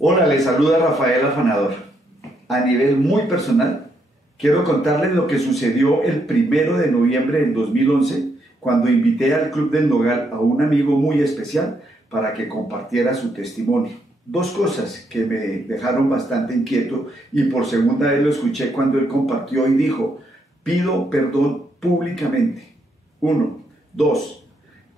Hola, les saluda Rafael Afanador. A nivel muy personal, quiero contarles lo que sucedió el 1 de noviembre del 2011, cuando invité al Club del Nogal a un amigo muy especial para que compartiera su testimonio. Dos cosas que me dejaron bastante inquieto, y por segunda vez lo escuché cuando él compartió y dijo: pido perdón públicamente. Uno. Dos.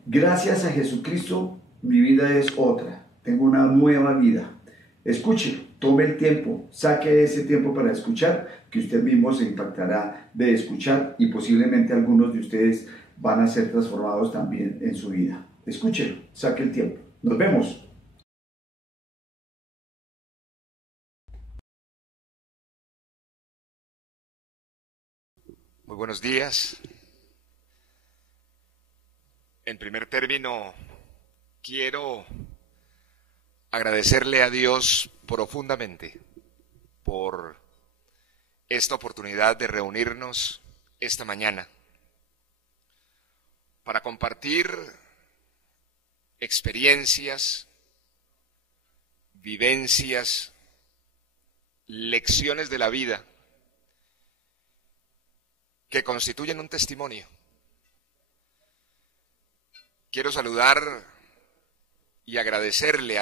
Gracias a Jesucristo, mi vida es otra. Tengo una nueva vida. Escúchelo, tome el tiempo, saque ese tiempo para escuchar, que usted mismo se impactará de escuchar y posiblemente algunos de ustedes van a ser transformados también en su vida. Escúchelo, saque el tiempo. Nos vemos. Muy buenos días. En primer término, quiero agradecerle a Dios profundamente por esta oportunidad de reunirnos esta mañana para compartir experiencias, vivencias, lecciones de la vida que constituyen un testimonio. Quiero saludar y agradecerles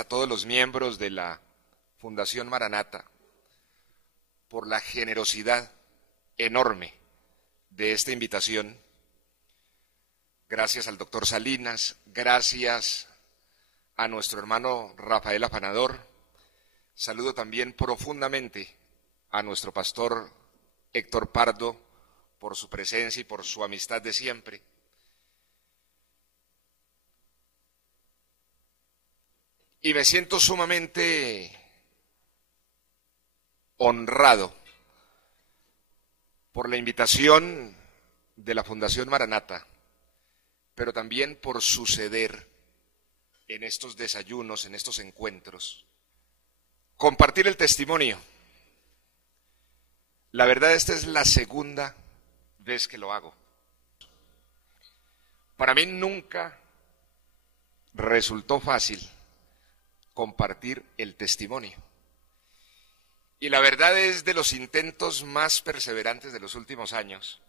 a todos los miembros de la Fundación Maranata por la generosidad enorme de esta invitación. Gracias al doctor Salinas, gracias a nuestro hermano Rafael Afanador. Saludo también profundamente a nuestro pastor Héctor Pardo por su presencia y por su amistad de siempre. Y me siento sumamente honrado por la invitación de la Fundación Maranata, pero también por suceder en estos desayunos, en estos encuentros. Compartir el testimonio. La verdad, esta es la segunda vez que lo hago. Para mí nunca resultó fácil compartir el testimonio. Y la verdad es de los intentos más perseverantes de los últimos años,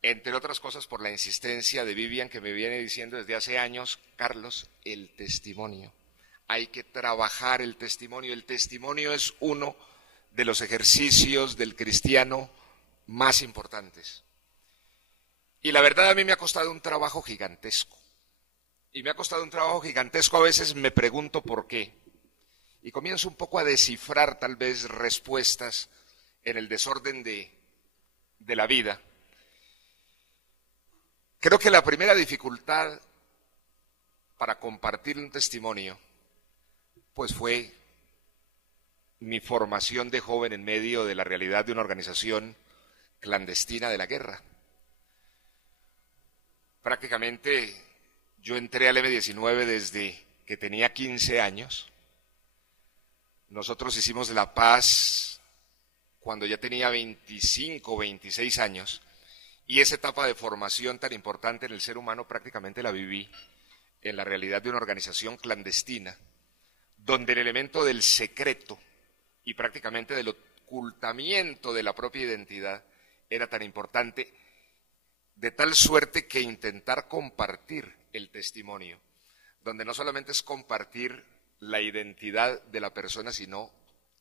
entre otras cosas por la insistencia de Vivian, que me viene diciendo desde hace años: Carlos, el testimonio, hay que trabajar el testimonio. El testimonio es uno de los ejercicios del cristiano más importantes. Y la verdad, a mí me ha costado un trabajo gigantesco. Y me ha costado un trabajo gigantesco, a veces me pregunto por qué. Y comienzo un poco a descifrar tal vez respuestas en el desorden de la vida. Creo que la primera dificultad para compartir un testimonio, pues fue mi formación de joven en medio de la realidad de una organización clandestina de la guerra. Prácticamente yo entré al M-19 desde que tenía 15 años. Nosotros hicimos la paz cuando ya tenía 25 o 26 años, y esa etapa de formación tan importante en el ser humano prácticamente la viví en la realidad de una organización clandestina, donde el elemento del secreto y prácticamente del ocultamiento de la propia identidad era tan importante, de tal suerte que intentar compartir el testimonio, donde no solamente es compartir la identidad de la persona, sino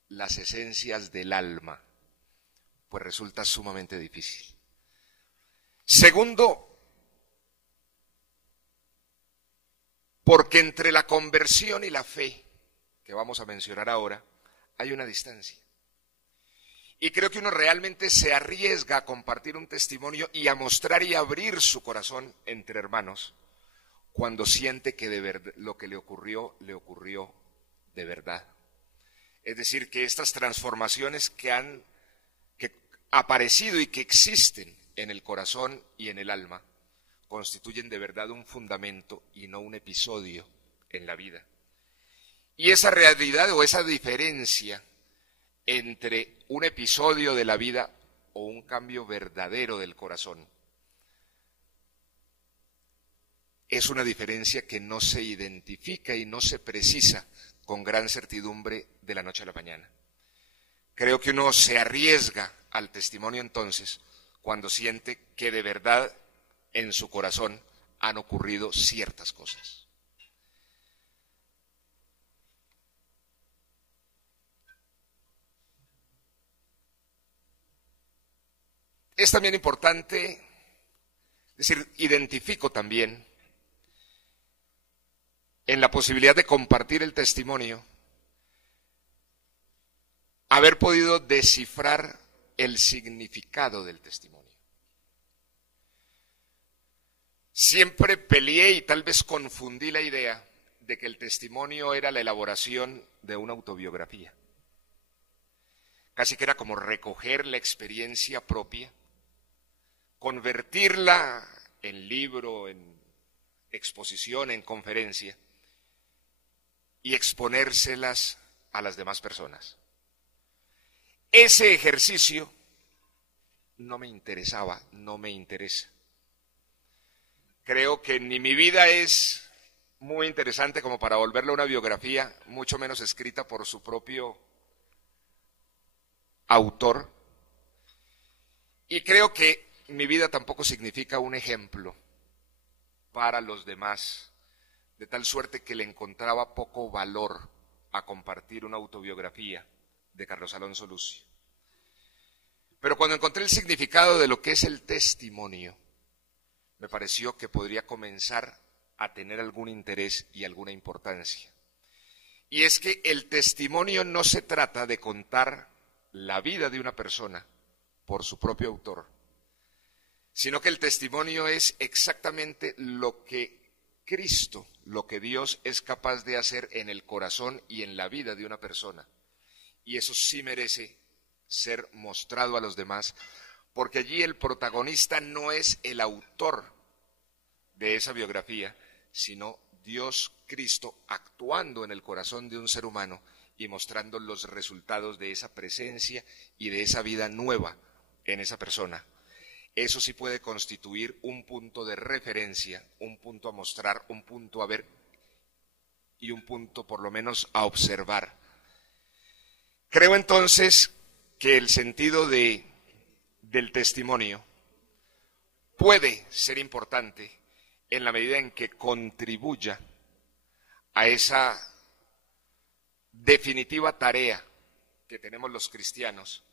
las esencias del alma, pues resulta sumamente difícil. Segundo, porque entre la conversión y la fe, que vamos a mencionar ahora, hay una distancia. Y creo que uno realmente se arriesga a compartir un testimonio y a mostrar y abrir su corazón entre hermanos cuando siente que de verdad lo que le ocurrió de verdad. Es decir, que estas transformaciones que han aparecido y que existen en el corazón y en el alma constituyen de verdad un fundamento y no un episodio en la vida. Y esa realidad o esa diferencia entre un episodio de la vida o un cambio verdadero del corazón es una diferencia que no se identifica y no se precisa con gran certidumbre de la noche a la mañana. Creo que uno se arriesga al testimonio entonces cuando siente que de verdad en su corazón han ocurrido ciertas cosas. Es también importante, es decir, identifico también en la posibilidad de compartir el testimonio, haber podido descifrar el significado del testimonio. Siempre peleé y tal vez confundí la idea de que el testimonio era la elaboración de una autobiografía. Casi que era como recoger la experiencia propia, convertirla en libro, en exposición, en conferencia, y exponérselas a las demás personas. Ese ejercicio no me interesaba, no me interesa. Creo que ni mi vida es muy interesante como para volverla una biografía, mucho menos escrita por su propio autor. Y creo que mi vida tampoco significa un ejemplo para los demás, de tal suerte que le encontraba poco valor a compartir una autobiografía de Carlos Alonso Lucio. Pero cuando encontré el significado de lo que es el testimonio, me pareció que podría comenzar a tener algún interés y alguna importancia. Y es que el testimonio no se trata de contar la vida de una persona por su propio autor, sino que el testimonio es exactamente lo que Cristo, lo que Dios es capaz de hacer en el corazón y en la vida de una persona. Y eso sí merece ser mostrado a los demás, porque allí el protagonista no es el autor de esa biografía, sino Dios Cristo actuando en el corazón de un ser humano y mostrando los resultados de esa presencia y de esa vida nueva en esa persona. Eso sí puede constituir un punto de referencia, un punto a mostrar, un punto a ver y un punto por lo menos a observar. Creo entonces que el sentido del testimonio puede ser importante en la medida en que contribuya a esa definitiva tarea que tenemos los cristianos,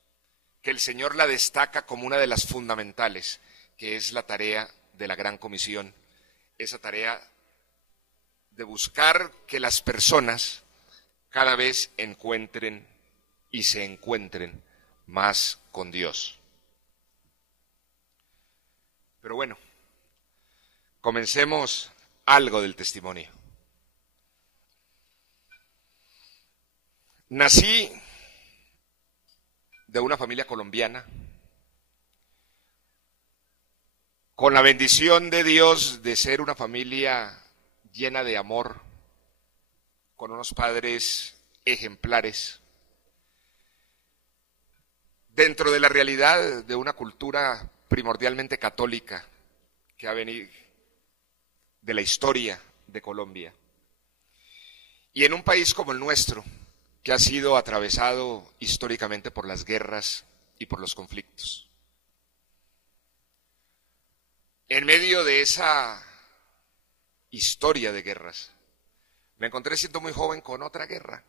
que el Señor la destaca como una de las fundamentales, que es la tarea de la Gran Comisión, esa tarea de buscar que las personas cada vez encuentren y se encuentren más con Dios. Pero bueno, comencemos algo del testimonio. Nací de una familia colombiana, con la bendición de Dios de ser una familia llena de amor, con unos padres ejemplares, dentro de la realidad de una cultura primordialmente católica que ha venido de la historia de Colombia, y en un país como el nuestro, que ha sido atravesado históricamente por las guerras y por los conflictos. En medio de esa historia de guerras, me encontré siendo muy joven con otra guerra,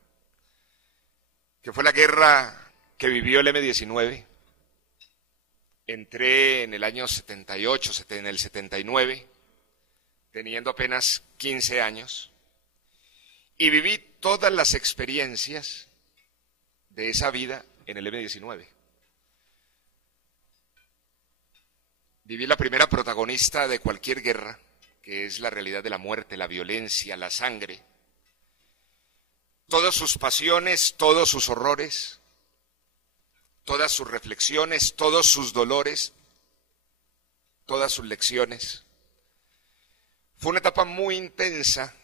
que fue la guerra que vivió el M-19. Entré en el año 78, en el 79, teniendo apenas 15 años, y viví todas las experiencias de esa vida en el M-19. Viví la primera protagonista de cualquier guerra, que es la realidad de la muerte, la violencia, la sangre, todas sus pasiones, todos sus horrores, todas sus reflexiones, todos sus dolores, todas sus lecciones. Fue una etapa muy intensa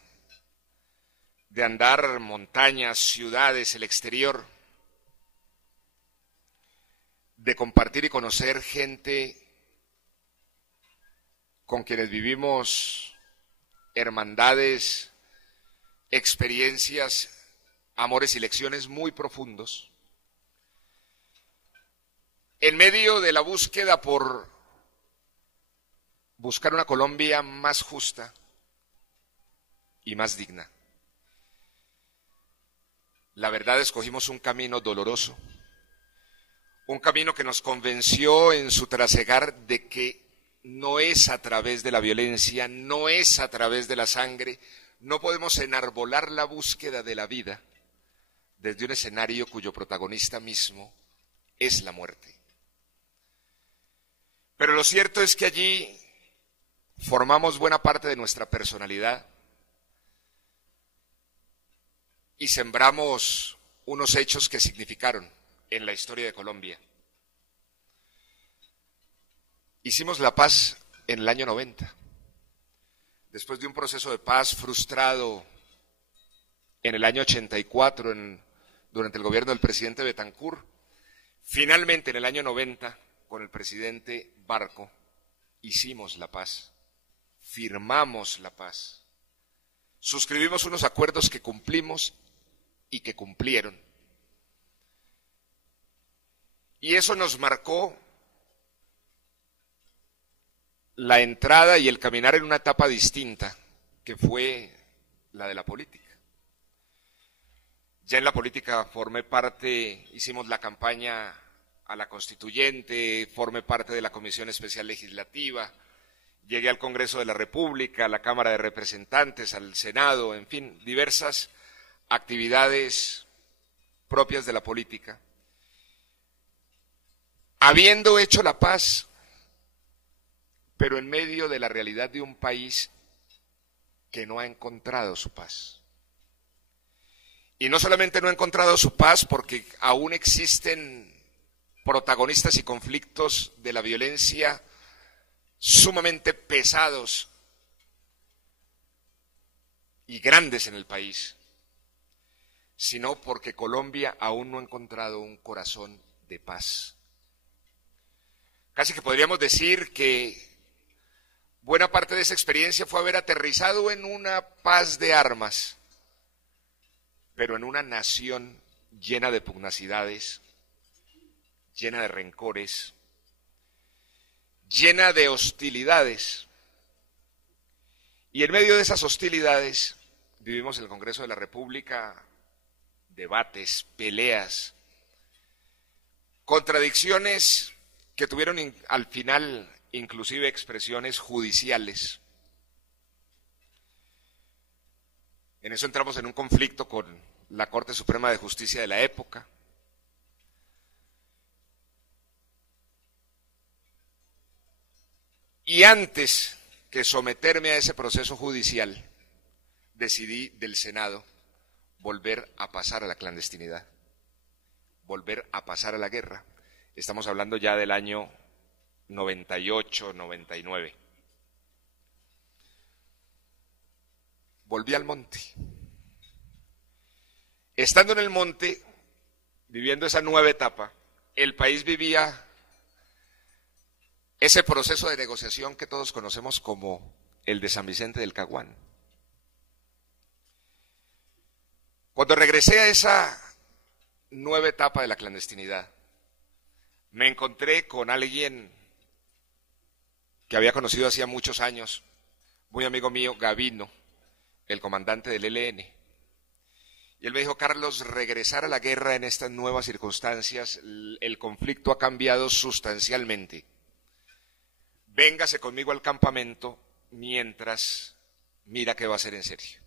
de andar montañas, ciudades, el exterior, de compartir y conocer gente con quienes vivimos hermandades, experiencias, amores y lecciones muy profundos. En medio de la búsqueda por buscar una Colombia más justa y más digna. La verdad, escogimos un camino doloroso, un camino que nos convenció en su trasegar de que no es a través de la violencia, no es a través de la sangre, no podemos enarbolar la búsqueda de la vida desde un escenario cuyo protagonista mismo es la muerte. Pero lo cierto es que allí formamos buena parte de nuestra personalidad y sembramos unos hechos que significaron en la historia de Colombia. Hicimos la paz en el año 90, después de un proceso de paz frustrado en el año 84 durante el gobierno del presidente Betancur. Finalmente en el año 90, con el presidente Barco, hicimos la paz, firmamos la paz, suscribimos unos acuerdos que cumplimos y que cumplieron. Y eso nos marcó la entrada y el caminar en una etapa distinta, que fue la de la política. Ya en la política formé parte, hicimos la campaña a la constituyente, formé parte de la Comisión Especial Legislativa, llegué al Congreso de la República, a la Cámara de Representantes, al Senado, en fin, diversas actividades propias de la política. Habiendo hecho la paz, pero en medio de la realidad de un país que no ha encontrado su paz. Y no solamente no ha encontrado su paz, porque aún existen protagonistas y conflictos de la violencia sumamente pesados y grandes en el país, sino porque Colombia aún no ha encontrado un corazón de paz. Casi que podríamos decir que buena parte de esa experiencia fue haber aterrizado en una paz de armas, pero en una nación llena de pugnacidades, llena de rencores, llena de hostilidades. Y en medio de esas hostilidades vivimos en el Congreso de la República debates, peleas, contradicciones que tuvieron al final inclusive expresiones judiciales. En eso entramos en un conflicto con la Corte Suprema de Justicia de la época. Y antes que someterme a ese proceso judicial, decidí del Senado volver a pasar a la clandestinidad, volver a pasar a la guerra. Estamos hablando ya del año 98, 99. Volví al monte. Estando en el monte, viviendo esa nueva etapa, el país vivía ese proceso de negociación que todos conocemos como el de San Vicente del Caguán. Cuando regresé a esa nueva etapa de la clandestinidad, me encontré con alguien que había conocido hacía muchos años, muy amigo mío, Gavino, el comandante del ELN. Y él me dijo: Carlos, regresar a la guerra en estas nuevas circunstancias, el conflicto ha cambiado sustancialmente. Véngase conmigo al campamento mientras mira qué va a hacer en serio.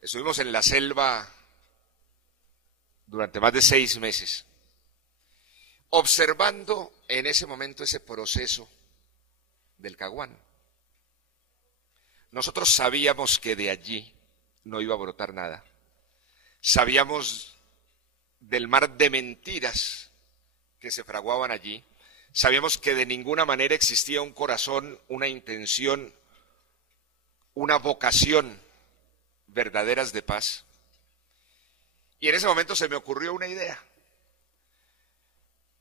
Estuvimos en la selva durante más de 6 meses, observando en ese momento ese proceso del Caguán. Nosotros sabíamos que de allí no iba a brotar nada. Sabíamos del mar de mentiras que se fraguaban allí. Sabíamos que de ninguna manera existía un corazón, una intención, una vocación verdaderas de paz. Y en ese momento se me ocurrió una idea.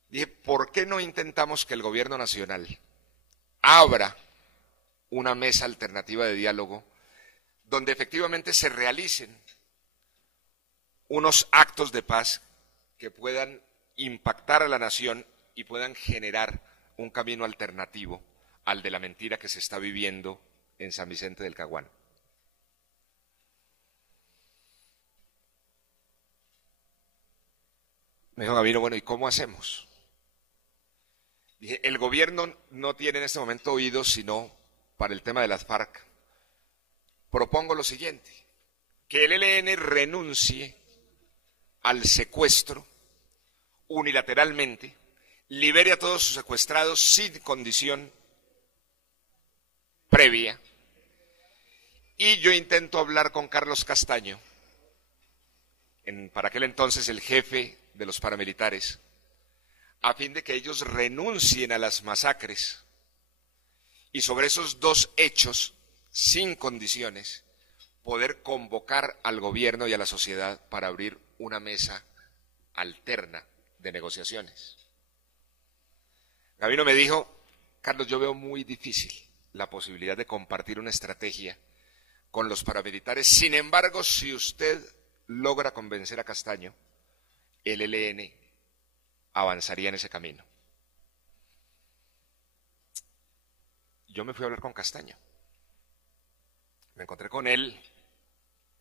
Dije: ¿por qué no intentamos que el gobierno nacional abra una mesa alternativa de diálogo donde efectivamente se realicen unos actos de paz que puedan impactar a la nación y puedan generar un camino alternativo al de la mentira que se está viviendo en San Vicente del Caguán. Me dijo Gavino, bueno, ¿y cómo hacemos? Dije, el gobierno no tiene en este momento oídos sino para el tema de las FARC. Propongo lo siguiente, que el ELN renuncie al secuestro unilateralmente, libere a todos sus secuestrados sin condición previa, y yo intento hablar con Carlos Castaño, para aquel entonces el jefe de los paramilitares, a fin de que ellos renuncien a las masacres y sobre esos dos hechos, sin condiciones, poder convocar al gobierno y a la sociedad para abrir una mesa alterna de negociaciones. Gavino me dijo, Carlos, yo veo muy difícil la posibilidad de compartir una estrategia con los paramilitares. Sin embargo, si usted logra convencer a Castaño, el ELN avanzaría en ese camino. Yo me fui a hablar con Castaño. Me encontré con él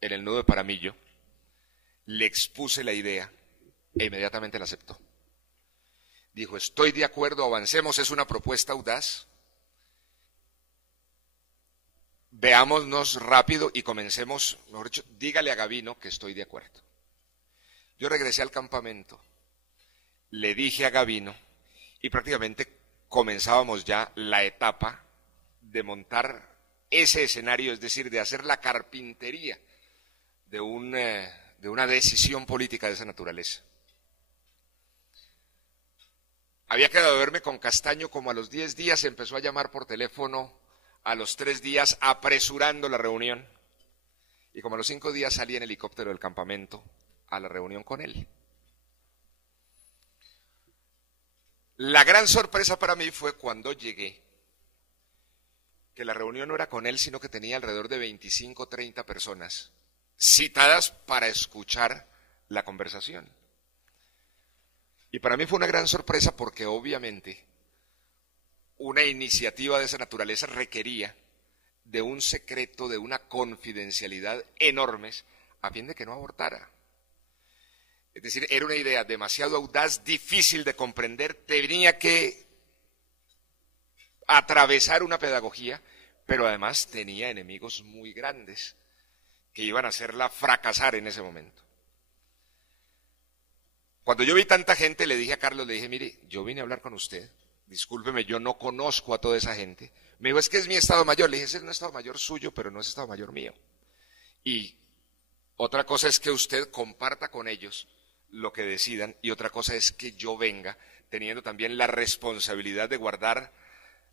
en el nudo de Paramillo, le expuse la idea e inmediatamente la aceptó. Dijo, estoy de acuerdo, avancemos, es una propuesta audaz, veámonos rápido y comencemos, mejor dicho, dígale a Gavino que estoy de acuerdo. Yo regresé al campamento, le dije a Gavino y prácticamente comenzábamos ya la etapa de montar ese escenario, es decir, de hacer la carpintería de una decisión política de esa naturaleza. Había quedado de verme con Castaño como a los 10 días, empezó a llamar por teléfono a los 3 días apresurando la reunión y como a los 5 días salí en helicóptero del campamento a la reunión con él. La gran sorpresa para mí fue cuando llegué, que la reunión no era con él, sino que tenía alrededor de 25 o 30 personas citadas para escuchar la conversación. Y para mí fue una gran sorpresa porque obviamente una iniciativa de esa naturaleza requería de un secreto, de una confidencialidad enormes a fin de que no abortara. Es decir, era una idea demasiado audaz, difícil de comprender, tenía que atravesar una pedagogía, pero además tenía enemigos muy grandes que iban a hacerla fracasar en ese momento. Cuando yo vi tanta gente, le dije a Carlos, le dije, mire, yo vine a hablar con usted, discúlpeme, yo no conozco a toda esa gente. Me dijo, es que es mi Estado Mayor. Le dije, ese es un Estado Mayor suyo, pero no es Estado Mayor mío. Y otra cosa es que usted comparta con ellos lo que decidan, y otra cosa es que yo venga teniendo también la responsabilidad de guardar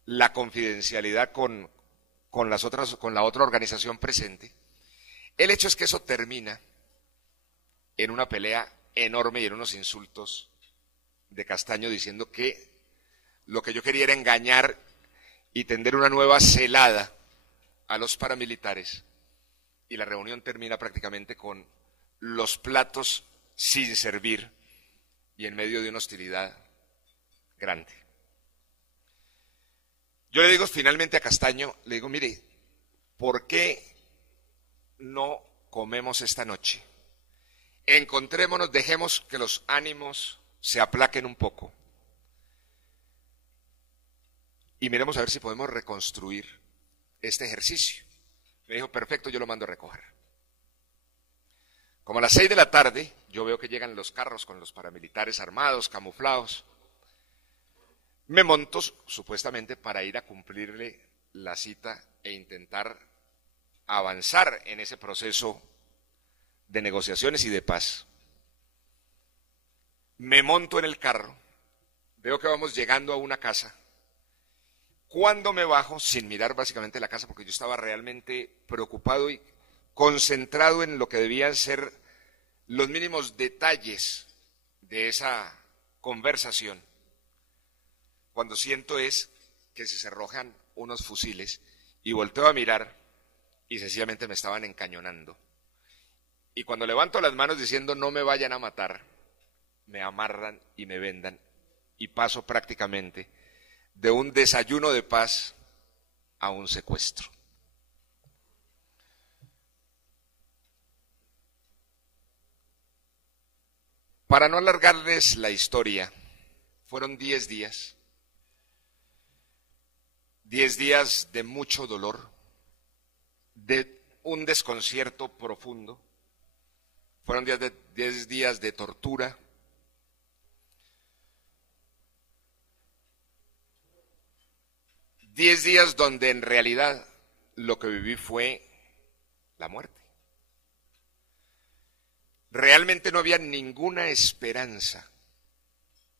la confidencialidad con la otra organización presente. El hecho es que eso termina en una pelea enorme y en unos insultos de Castaño diciendo que lo que yo quería era engañar y tender una nueva celada a los paramilitares, y la reunión termina prácticamente con los platos sin servir y en medio de una hostilidad grande. Yo le digo finalmente a Castaño, le digo, mire, ¿por qué no comemos esta noche? Encontrémonos, dejemos que los ánimos se aplaquen un poco y miremos a ver si podemos reconstruir este ejercicio. Me dijo, perfecto, yo lo mando a recoger. Como a las 6 de la tarde, yo veo que llegan los carros con los paramilitares armados, camuflados. Me monto supuestamente para ir a cumplirle la cita e intentar avanzar en ese proceso de negociaciones y de paz. Me monto en el carro, veo que vamos llegando a una casa. Cuando me bajo, sin mirar básicamente la casa, porque yo estaba realmente preocupado y concentrado en lo que debían ser los mínimos detalles de esa conversación, cuando siento es que se arrojan unos fusiles y volteo a mirar y sencillamente me estaban encañonando. Y cuando levanto las manos diciendo no me vayan a matar, me amarran y me vendan y paso prácticamente de un desayuno de paz a un secuestro. Para no alargarles la historia, fueron 10 días. 10 días de mucho dolor, de un desconcierto profundo. Fueron 10 días de tortura. Diez días donde en realidad lo que viví fue la muerte. Realmente no había ninguna esperanza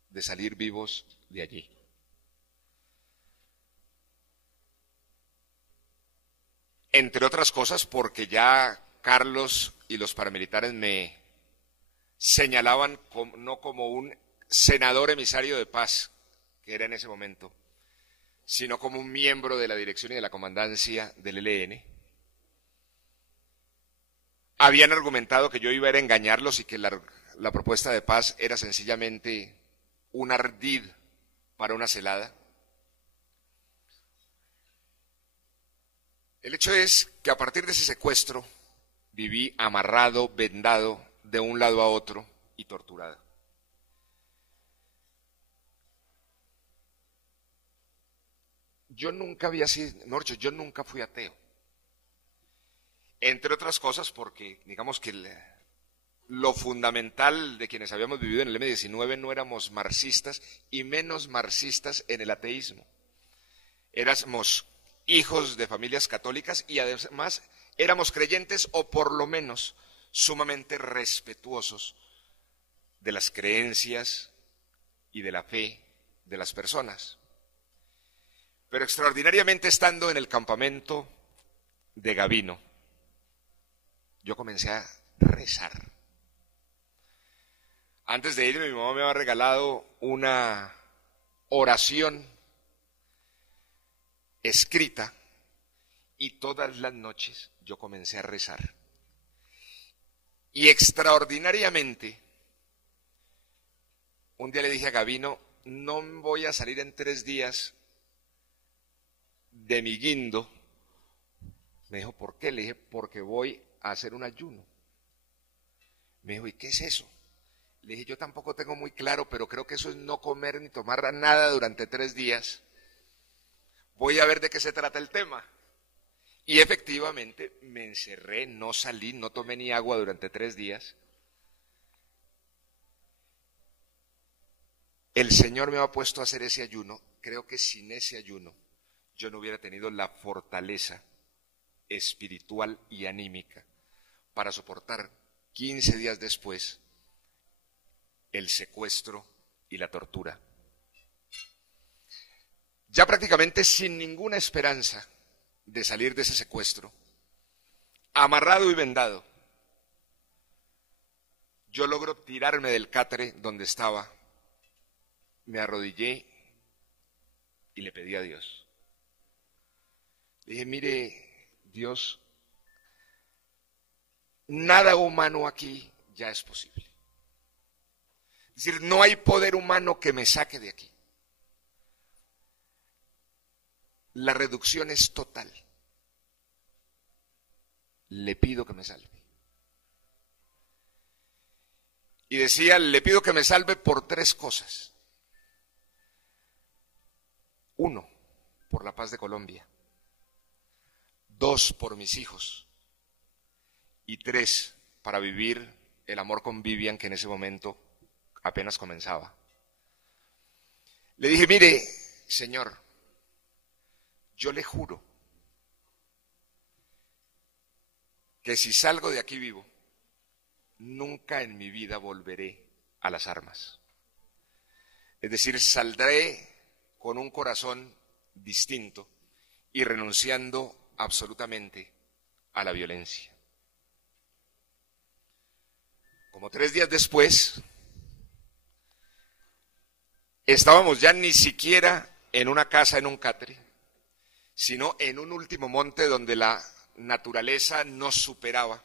de salir vivos de allí. Entre otras cosas porque ya Carlos y los paramilitares me señalaban no como un senador emisario de paz, que era en ese momento, sino como un miembro de la dirección y de la comandancia del ELN. Habían argumentado que yo iba a ir a engañarlos y que la propuesta de paz era sencillamente un ardid para una celada. El hecho es que a partir de ese secuestro viví amarrado, vendado de un lado a otro y torturado. Yo nunca había sido, yo nunca fui ateo. Entre otras cosas porque, digamos que lo fundamental de quienes habíamos vivido en el M-19 no éramos marxistas y menos marxistas en el ateísmo. Éramos hijos de familias católicas y además éramos creyentes o por lo menos sumamente respetuosos de las creencias y de la fe de las personas. Pero extraordinariamente estando en el campamento de Gavino, yo comencé a rezar. Antes de irme, mi mamá me había regalado una oración escrita y todas las noches yo comencé a rezar. Y extraordinariamente, un día le dije a Gavino, no voy a salir en 3 días de mi guindo. Me dijo, ¿por qué? Le dije, porque voy a hacer un ayuno. Me dijo, ¿y qué es eso? Le dije, yo tampoco tengo muy claro, pero creo que eso es no comer ni tomar nada durante 3 días. Voy a ver de qué se trata el tema. Y efectivamente me encerré, no salí, no tomé ni agua durante 3 días. El Señor me ha puesto a hacer ese ayuno. Creo que sin ese ayuno yo no hubiera tenido la fortaleza espiritual y anímica para soportar 15 días después el secuestro y la tortura. Ya prácticamente sin ninguna esperanza de salir de ese secuestro, amarrado y vendado, yo logro tirarme del catre donde estaba, me arrodillé y le pedí a Dios. Le dije, mire, Dios, nada humano aquí ya es posible. Es decir, no hay poder humano que me saque de aquí. La reducción es total. Le pido que me salve. Y decía, le pido que me salve por 3 cosas. 1, por la paz de Colombia. 2, por mis hijos. Y 3, para vivir el amor con Vivian, que en ese momento apenas comenzaba. Le dije, mire, Señor, yo le juro que si salgo de aquí vivo, nunca en mi vida volveré a las armas. Es decir, saldré con un corazón distinto y renunciando absolutamente a la violencia. Como 3 días después, estábamos ya ni siquiera en una casa, en un catre, sino en un último monte donde la naturaleza nos superaba.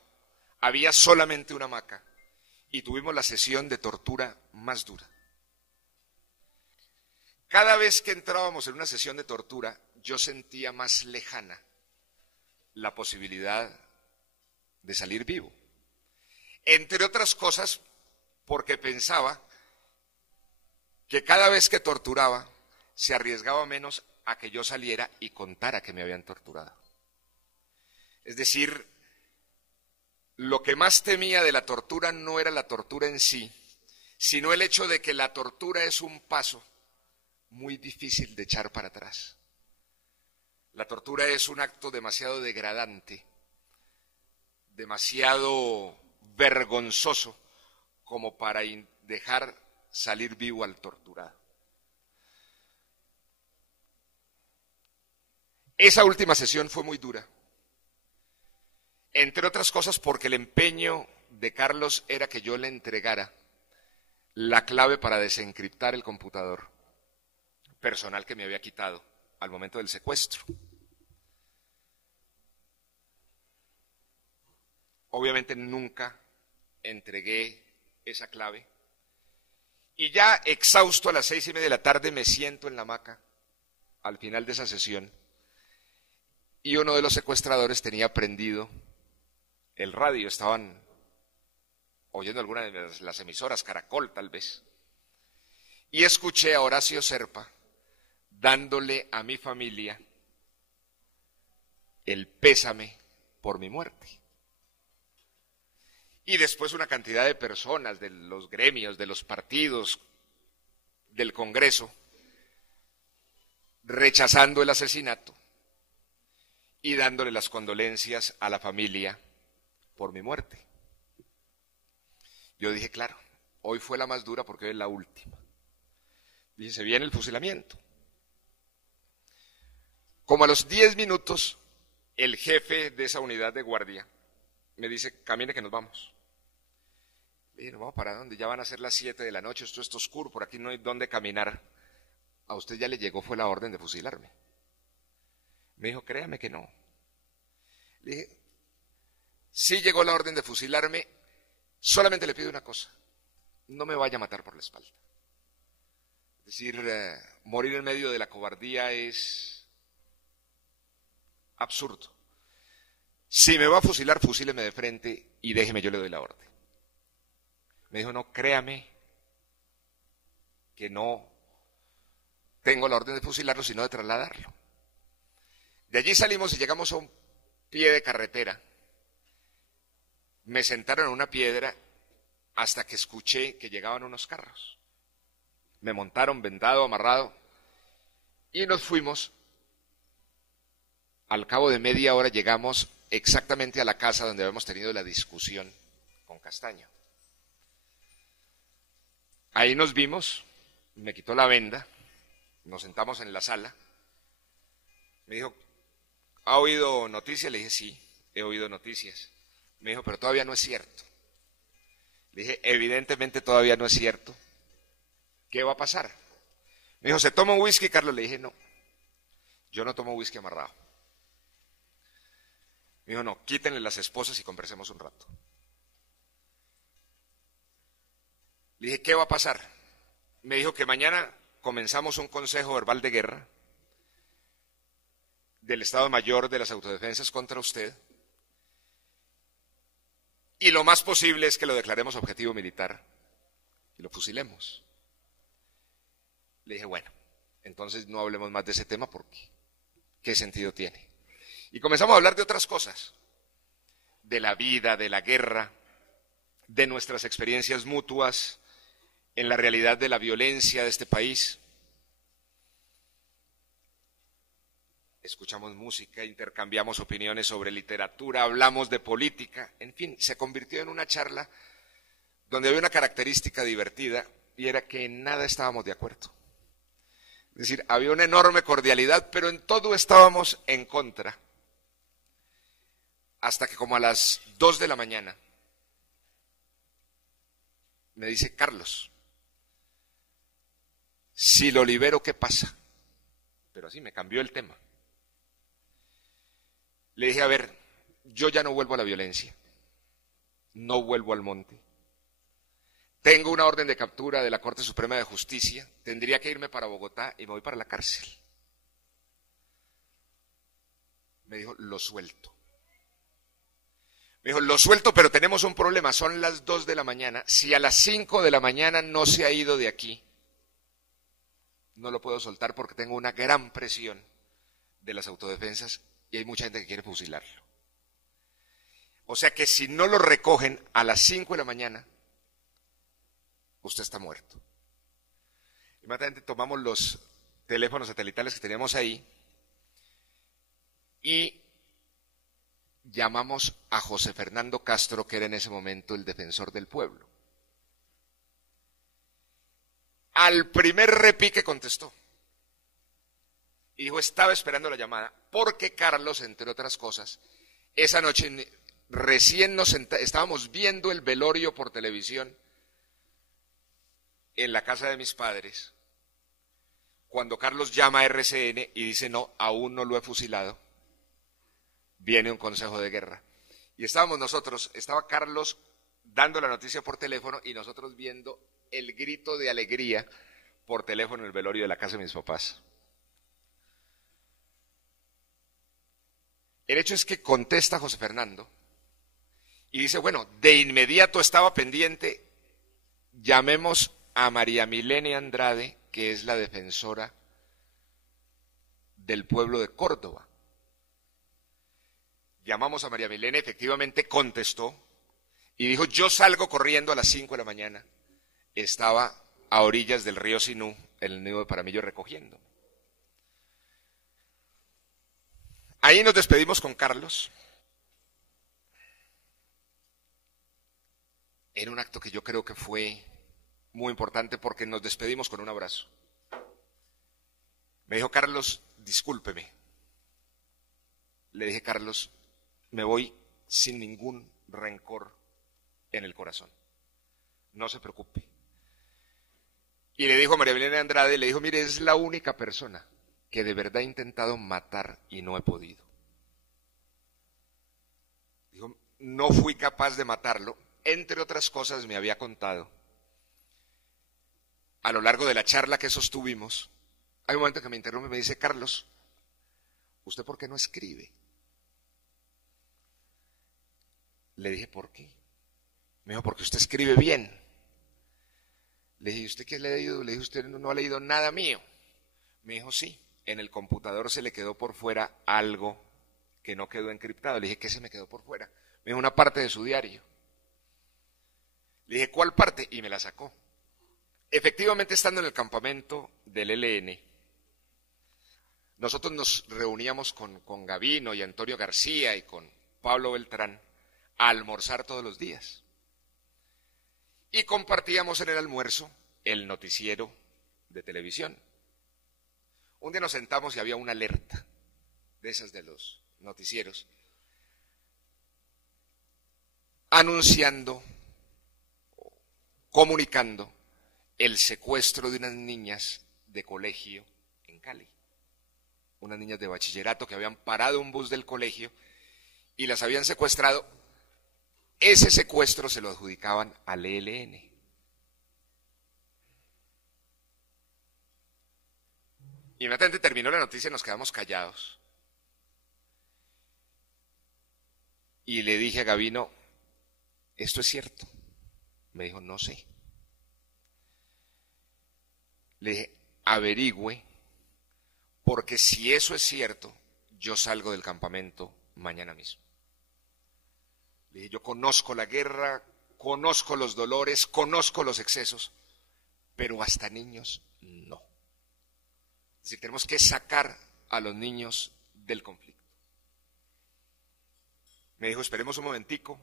Había solamente una hamaca y tuvimos la sesión de tortura más dura. Cada vez que entrábamos en una sesión de tortura, yo sentía más lejana la posibilidad de salir vivo. Entre otras cosas, porque pensaba que cada vez que torturaba, se arriesgaba menos a que yo saliera y contara que me habían torturado. Es decir, lo que más temía de la tortura no era la tortura en sí, sino el hecho de que la tortura es un paso muy difícil de echar para atrás. La tortura es un acto demasiado degradante, demasiado vergonzoso como para dejar salir vivo al torturado. Esa última sesión fue muy dura, entre otras cosas porque el empeño de Carlos era que yo le entregara la clave para desencriptar el computador personal que me había quitado al momento del secuestro. Obviamente nunca entregué esa clave y ya exhausto a las 6:30 de la tarde me siento en la hamaca al final de esa sesión y uno de los secuestradores tenía prendido el radio, estaban oyendo alguna de las emisoras, Caracol tal vez, y escuché a Horacio Serpa dándole a mi familia el pésame por mi muerte. Y después una cantidad de personas de los gremios, de los partidos, del Congreso, rechazando el asesinato y dándole las condolencias a la familia por mi muerte. Yo dije, claro, hoy fue la más dura porque hoy es la última. Dije, se viene el fusilamiento. Como a los 10 minutos, el jefe de esa unidad de guardia me dice, camine que nos vamos. Le dije, ¿nos vamos para dónde? Ya van a ser las 7 de la noche, esto está oscuro, por aquí no hay dónde caminar. A usted ya le llegó, fue la orden de fusilarme. Me dijo, créame que no. Le dije, sí llegó la orden de fusilarme, solamente le pido una cosa, no me vaya a matar por la espalda. Es decir, morir en medio de la cobardía es absurdo. Si me va a fusilar, fusíleme de frente y déjeme, yo le doy la orden. Me dijo, no, créame que no tengo la orden de fusilarlo, sino de trasladarlo. De allí salimos y llegamos a un pie de carretera. Me sentaron en una piedra hasta que escuché que llegaban unos carros. Me montaron vendado, amarrado, y nos fuimos. Al cabo de media hora llegamos exactamente a la casa donde habíamos tenido la discusión con Castaño. Ahí nos vimos, me quitó la venda, nos sentamos en la sala. Me dijo, ¿ha oído noticias? Le dije, sí, he oído noticias. Me dijo, pero todavía no es cierto. Le dije, evidentemente todavía no es cierto. ¿Qué va a pasar? Me dijo, ¿se toma un whisky, Carlos? Le dije, no, yo no tomo whisky amarrado. Me dijo, no, quítenle las esposas y conversemos un rato. Le dije, ¿qué va a pasar? Me dijo que mañana comenzamos un consejo verbal de guerra del Estado Mayor de las Autodefensas contra usted y lo más posible es que lo declaremos objetivo militar y lo fusilemos. Le dije, bueno, entonces no hablemos más de ese tema porque ¿qué sentido tiene? Y comenzamos a hablar de otras cosas, de la vida, de la guerra, de nuestras experiencias mutuas en la realidad de la violencia de este país. Escuchamos música, intercambiamos opiniones sobre literatura, hablamos de política, en fin, se convirtió en una charla donde había una característica divertida y era que en nada estábamos de acuerdo. Es decir, había una enorme cordialidad, pero en todo estábamos en contra. Hasta que como a las 2 de la mañana me dice, Carlos, si lo libero, ¿qué pasa? Pero así me cambió el tema. Le dije, a ver, yo ya no vuelvo a la violencia, no vuelvo al monte. Tengo una orden de captura de la Corte Suprema de Justicia, tendría que irme para Bogotá y me voy para la cárcel. Me dijo, lo suelto. Me dijo, lo suelto, pero tenemos un problema, son las 2 de la mañana. Si a las 5 de la mañana no se ha ido de aquí, no lo puedo soltar porque tengo una gran presión de las autodefensas y hay mucha gente que quiere fusilarlo. O sea que si no lo recogen a las 5 de la mañana, usted está muerto. Inmediatamente tomamos los teléfonos satelitales que teníamos ahí y llamamos a José Fernando Castro, que era en ese momento el defensor del pueblo. Al primer repique contestó y dijo, estaba esperando la llamada, porque Carlos, entre otras cosas, esa noche recién estábamos viendo el velorio por televisión en la casa de mis padres, cuando Carlos llama a RCN y dice, no, aún no lo he fusilado, viene un consejo de guerra. Y estábamos nosotros, estaba Carlos dando la noticia por teléfono y nosotros viendo el grito de alegría por teléfono en el velorio de la casa de mis papás. El hecho es que contesta José Fernando y dice, bueno, de inmediato estaba pendiente, llamemos a María Milena Andrade, que es la defensora del pueblo de Córdoba. Llamamos a María Milena, efectivamente contestó y dijo, yo salgo corriendo a las 5 de la mañana. Estaba a orillas del río Sinú, en el nido de Paramillo, recogiendo. Ahí nos despedimos con Carlos. Era un acto que yo creo que fue muy importante porque nos despedimos con un abrazo. Me dijo, Carlos, discúlpeme. Le dije, Carlos, me voy sin ningún rencor en el corazón. No se preocupe. Y le dijo a María Milena Andrade, le dijo, mire, es la única persona que de verdad he intentado matar y no he podido. Dijo, no fui capaz de matarlo. Entre otras cosas me había contado, a lo largo de la charla que sostuvimos, hay un momento que me interrumpe y me dice, Carlos, ¿usted por qué no escribe? Le dije, ¿por qué? Me dijo, porque usted escribe bien. Le dije, ¿usted qué ha leído? Le dije, usted no ha leído nada mío. Me dijo, sí, en el computador se le quedó por fuera algo que no quedó encriptado. Le dije, ¿qué se me quedó por fuera? Me dijo, una parte de su diario. Le dije, ¿cuál parte? Y me la sacó. Efectivamente, estando en el campamento del ELN, nosotros nos reuníamos con Gavino y Antonio García y con Pablo Beltrán a almorzar todos los días. Y compartíamos en el almuerzo el noticiero de televisión. Un día nos sentamos y había una alerta de esas de los noticieros anunciando, comunicando el secuestro de unas niñas de colegio en Cali. Unas niñas de bachillerato que habían parado un bus del colegio y las habían secuestrado. Ese secuestro se lo adjudicaban al ELN. Inmediatamente terminó la noticia y nos quedamos callados. Y le dije a Gavino, ¿esto es cierto? Me dijo, no sé. Le dije, averigüe, porque si eso es cierto, yo salgo del campamento mañana mismo. Le dije, yo conozco la guerra, conozco los dolores, conozco los excesos, pero hasta niños no. Es decir, tenemos que sacar a los niños del conflicto. Me dijo, esperemos un momentico,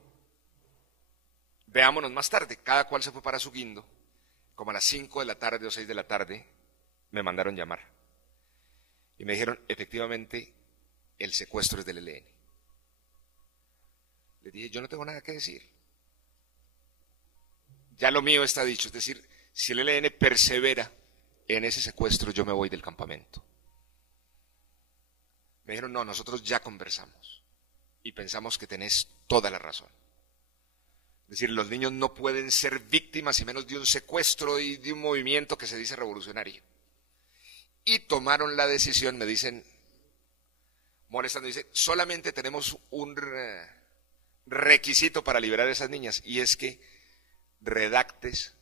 veámonos más tarde. Cada cual se fue para su guindo. Como a las 5 de la tarde o 6 de la tarde, me mandaron llamar. Y me dijeron, efectivamente, el secuestro es del ELN. Le dije, yo no tengo nada que decir. Ya lo mío está dicho. Es decir, si el ELN persevera en ese secuestro, yo me voy del campamento. Me dijeron, no, nosotros ya conversamos. y pensamos que tenés toda la razón. Es decir, los niños no pueden ser víctimas y menos de un secuestro y de un movimiento que se dice revolucionario. Y tomaron la decisión, me dicen, molestando, dice, solamente tenemos un requisito para liberar a esas niñas, y es que redactes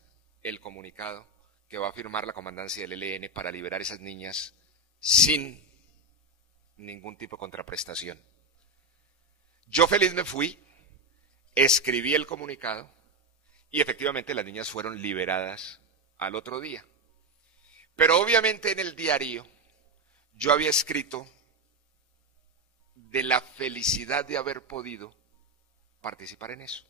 el comunicado que va a firmar la comandancia del ELN para liberar a esas niñas sin ningún tipo de contraprestación. Yo feliz me fui, escribí el comunicado y efectivamente las niñas fueron liberadas al otro día. Pero obviamente en el diario yo había escrito de la felicidad de haber podido participar en eso.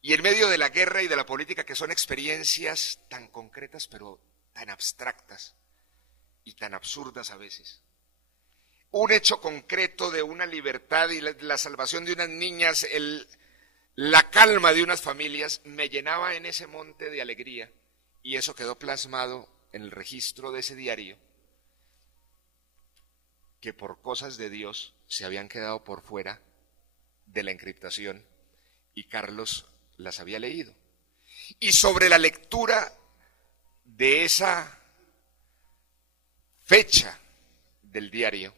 Y en medio de la guerra y de la política, que son experiencias tan concretas pero tan abstractas y tan absurdas a veces, un hecho concreto de una libertad y la salvación de unas niñas, la calma de unas familias, me llenaba en ese monte de alegría, y eso quedó plasmado en el registro de ese diario, que por cosas de Dios se habían quedado por fuera de la encriptación y Carlos las había leído. Y sobre la lectura de esa fecha del diario,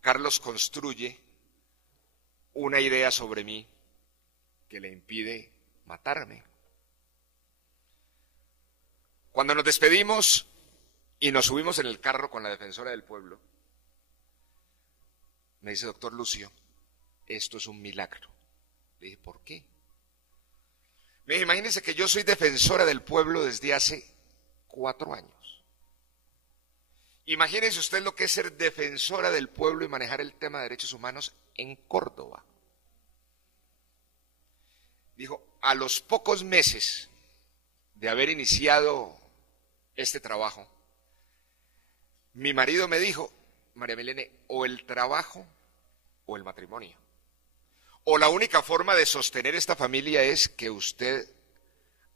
Carlos construye una idea sobre mí que le impide matarme. Cuando nos despedimos y nos subimos en el carro con la defensora del pueblo, me dice, doctor Lucio, esto es un milagro. Le dije, ¿por qué? Me dice, imagínense que yo soy defensora del pueblo desde hace 4 años. Imagínense usted lo que es ser defensora del pueblo y manejar el tema de derechos humanos en Córdoba. Dijo, a los pocos meses de haber iniciado este trabajo, mi marido me dijo, María Milene, o el trabajo o el matrimonio. O la única forma de sostener esta familia es que usted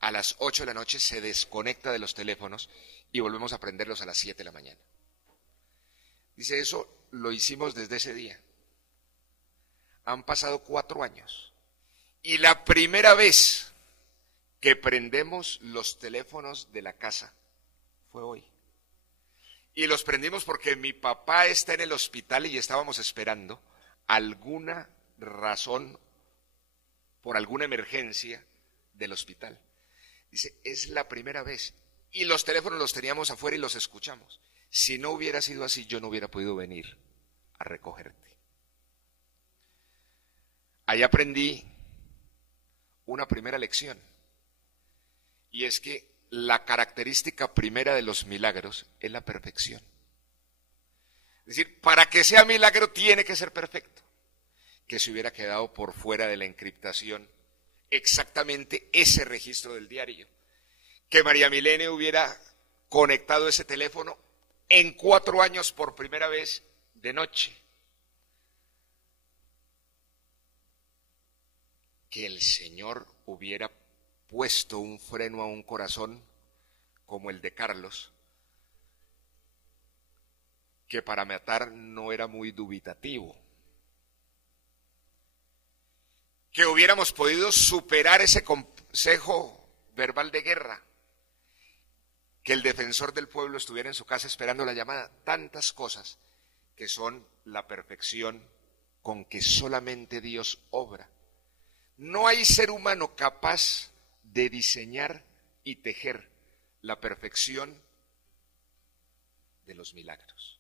a las 8 de la noche se desconecta de los teléfonos y volvemos a prenderlos a las 7 de la mañana. Dice, eso lo hicimos desde ese día. Han pasado 4 años. Y la primera vez que prendemos los teléfonos de la casa fue hoy. Y los prendimos porque mi papá está en el hospital y estábamos esperando alguna razón por alguna emergencia del hospital. Dice, es la primera vez. Y los teléfonos los teníamos afuera y los escuchamos. Si no hubiera sido así, yo no hubiera podido venir a recogerte. Ahí aprendí una primera lección. Y es que la característica primera de los milagros es la perfección. Es decir, para que sea milagro tiene que ser perfecto. Que se hubiera quedado por fuera de la encriptación exactamente ese registro del diario. Que María Milene hubiera conectado ese teléfono en 4 años por primera vez de noche. Que el Señor hubiera puesto un freno a un corazón como el de Carlos, que para matar no era muy dubitativo. Que hubiéramos podido superar ese consejo verbal de guerra, que el defensor del pueblo estuviera en su casa esperando la llamada, tantas cosas que son la perfección con que solamente Dios obra. No hay ser humano capaz de diseñar y tejer la perfección de los milagros.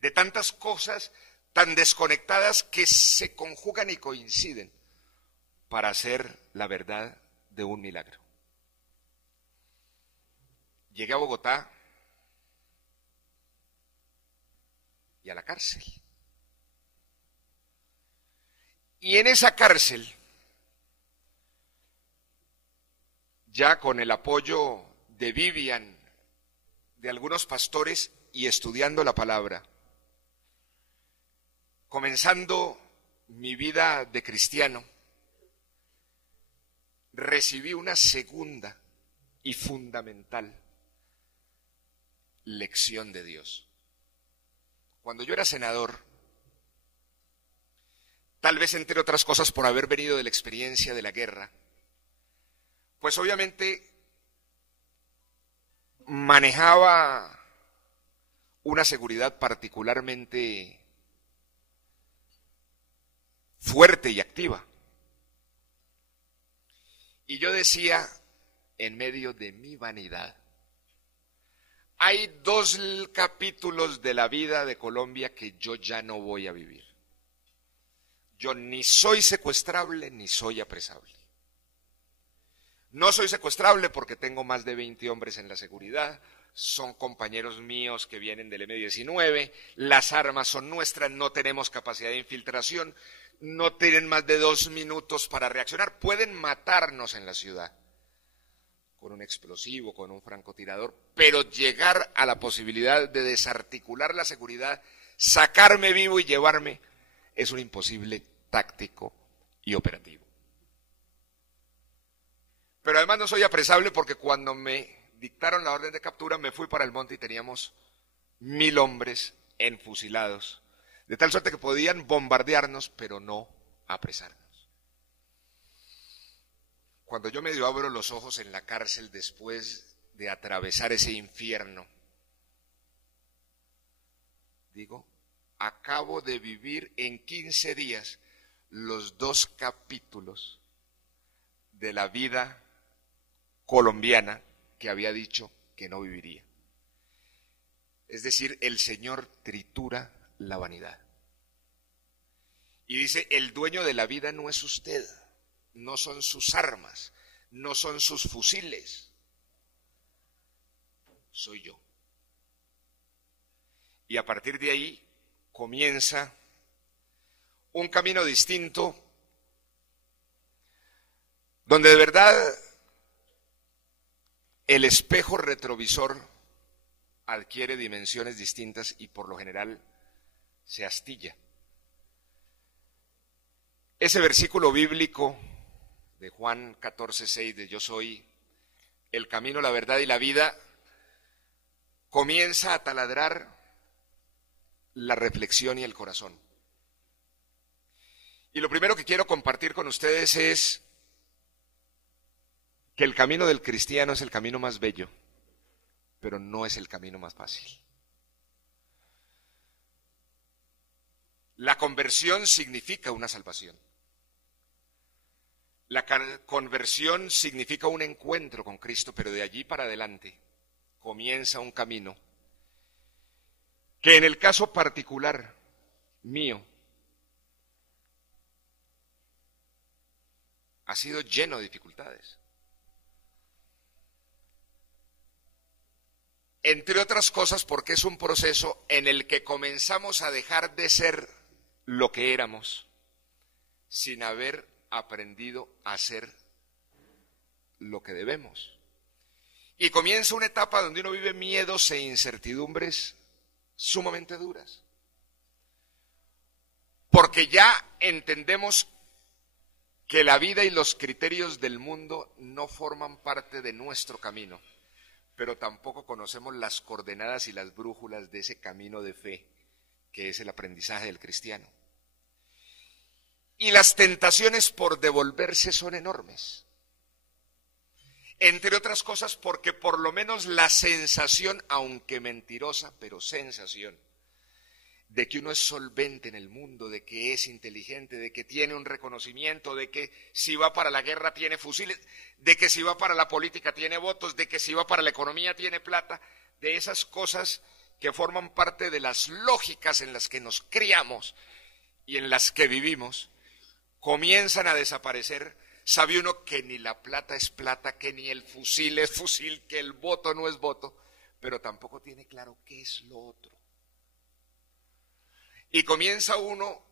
De tantas cosas tan desconectadas que se conjugan y coinciden para hacer la verdad de un milagro. Llegué a Bogotá y a la cárcel. Y en esa cárcel, ya con el apoyo de Vivian, de algunos pastores y estudiando la palabra, comenzando mi vida de cristiano, recibí una segunda y fundamental lección de Dios. Cuando yo era senador, tal vez entre otras cosas por haber venido de la experiencia de la guerra, pues obviamente manejaba una seguridad particularmente fuerte y activa. Y yo decía, en medio de mi vanidad, hay 2 capítulos de la vida de Colombia que yo ya no voy a vivir. Yo ni soy secuestrable ni soy apresable. No soy secuestrable porque tengo más de 20 hombres en la seguridad, son compañeros míos que vienen del M-19, las armas son nuestras, no tenemos capacidad de infiltración, no tienen más de 2 minutos para reaccionar, pueden matarnos en la ciudad con un explosivo, con un francotirador, pero llegar a la posibilidad de desarticular la seguridad, sacarme vivo y llevarme, es un imposible táctico y operativo. Pero además no soy apresable porque cuando me dictaron la orden de captura me fui para el monte y teníamos 1000 hombres enfusilados, de tal suerte que podían bombardearnos, pero no apresarnos. Cuando yo medio abro los ojos en la cárcel después de atravesar ese infierno, digo, acabo de vivir en 15 días los 2 capítulos de la vida colombiana que había dicho que no viviría. Es decir, el Señor tritura la vanidad. Y dice, el dueño de la vida no es usted, no son sus armas, no son sus fusiles, soy yo. Y a partir de ahí comienza un camino distinto, donde de verdad el espejo retrovisor adquiere dimensiones distintas y por lo general se astilla. Ese versículo bíblico de Juan 14:6 de yo soy el camino, la verdad y la vida, comienza a taladrar la reflexión y el corazón. Y lo primero que quiero compartir con ustedes es que el camino del cristiano es el camino más bello, pero no es el camino más fácil. La conversión significa una salvación. La conversión significa un encuentro con Cristo, pero de allí para adelante comienza un camino que en el caso particular mío ha sido lleno de dificultades. Entre otras cosas porque es un proceso en el que comenzamos a dejar de ser lo que éramos sin haber aprendido a ser lo que debemos. Y comienza una etapa donde uno vive miedos e incertidumbres sumamente duras. Porque ya entendemos que la vida y los criterios del mundo no forman parte de nuestro camino, pero tampoco conocemos las coordenadas y las brújulas de ese camino de fe que es el aprendizaje del cristiano. Y las tentaciones por devolverse son enormes. Entre otras cosas porque por lo menos la sensación, aunque mentirosa, pero sensación, de que uno es solvente en el mundo, de que es inteligente, de que tiene un reconocimiento, de que si va para la guerra tiene fusiles, de que si va para la política tiene votos, de que si va para la economía tiene plata, de esas cosas que forman parte de las lógicas en las que nos criamos y en las que vivimos, comienzan a desaparecer. Sabe uno que ni la plata es plata, que ni el fusil es fusil, que el voto no es voto, pero tampoco tiene claro qué es lo otro. Y comienza uno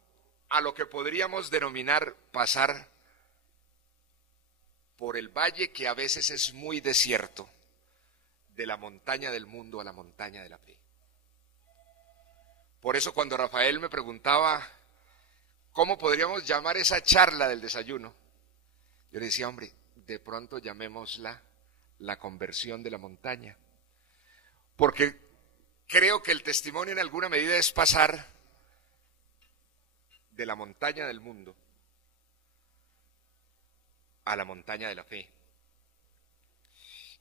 a lo que podríamos denominar pasar por el valle que a veces es muy desierto, de la montaña del mundo a la montaña de la fe. Por eso cuando Rafael me preguntaba cómo podríamos llamar esa charla del desayuno, yo le decía, hombre, de pronto llamémosla la conversión de la montaña, porque creo que el testimonio en alguna medida es pasar de la montaña del mundo a la montaña de la fe.